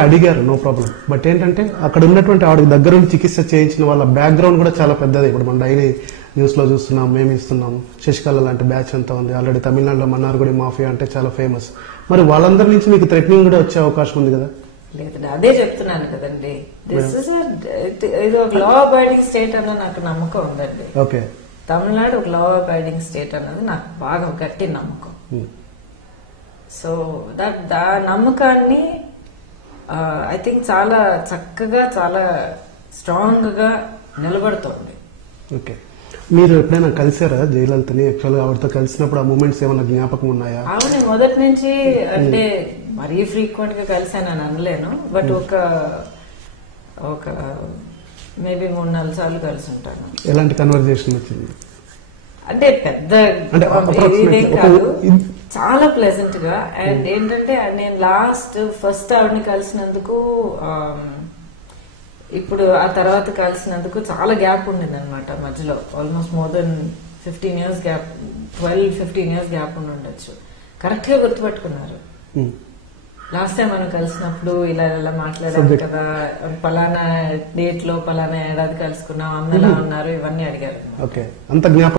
అడిగారు, no problem. But ఏంటంటే అక్కడ ఉన్నటువంటి ఆవిడ దగ్గర నుండి చికిత్స చేయించిన వాళ్ళ బ్యాక్గ్రౌండ్ కూడా చాలా పెద్దది. ఇప్పుడు మనం డైలీ న్యూస్ లో చూస్తున్నాం, మేము ఇస్తున్నాం. శశికళ లాంటి బ్యాచ్ అంతా ఉంది. ఆల్రెడీ తమిళనాడులో మన్నార్గుడి మాఫియా అంటే చాలా ఫేమస్. మరి వాళ్ళందరి నుంచి మీకు థ్రెటనింగ్ కూడా వచ్చే అవకాశం ఉంది కదా? లేదండి, అదే చెప్తున్నాను కదండి. దిస్ ఇస్ ఇది ఒక లా అబైడింగ్ స్టేట్ అన్న నాకు నమ్మకం ఉందండి. ఓకే, తమిళనాడు ఒక లా అబైడింగ్ స్టేట్ అన్నది నాకు బాగా గట్టి నమ్మకం. సో దట్ నమ్మకాన్ని ఐ థింక్ చాలా చక్కగా, చాలా స్ట్రాంగ్ గా నిలబడుతోంది. ఓకే, మీరు ఎప్పుడైనా కలిసారా జయలలితని? యాక్చువల్ గా ఆవిడతో కలిసినప్పుడు ఆ మూమెంట్స్ ఏమైనా జ్ఞాపకం ఉన్నాయా? ఆవిడ మొదటి నుంచి అంటే మరీ ఫ్రీక్వెంట్ గా కలిసానని అనలేను, బట్ ఒక మేబీ 3-4 సార్లు కలిసి ఉంటాను. ఎలాంటి కన్వర్జేషన్ వచ్చింది? అంటే పెద్ద ఇదేం కాదు, చాలా ప్లెజెంట్ గా. అండ్ ఏంటంటే నేను ఫస్ట్ ఆవిడని కలిసినందుకు, ఇప్పుడు ఆ తర్వాత కలిసినందుకు చాలా గ్యాప్ ఉండింది అనమాట మధ్యలో. Almost more than 15 years gap, 12-15 years gap ఉండి ఉండొచ్చు. కరెక్ట్ గా గుర్తుపెట్టుకున్నారు. లాస్ట్ టైం మనం కలిసినప్పుడు ఇలా మాట్లాడారు కదా, పలానా డేట్ లో పలానా ఏడాది కలుసుకున్నాం, అన్నలా ఉన్నారు, ఇవన్నీ అడిగారు. ఓకే, అంత జ్ఞాపకం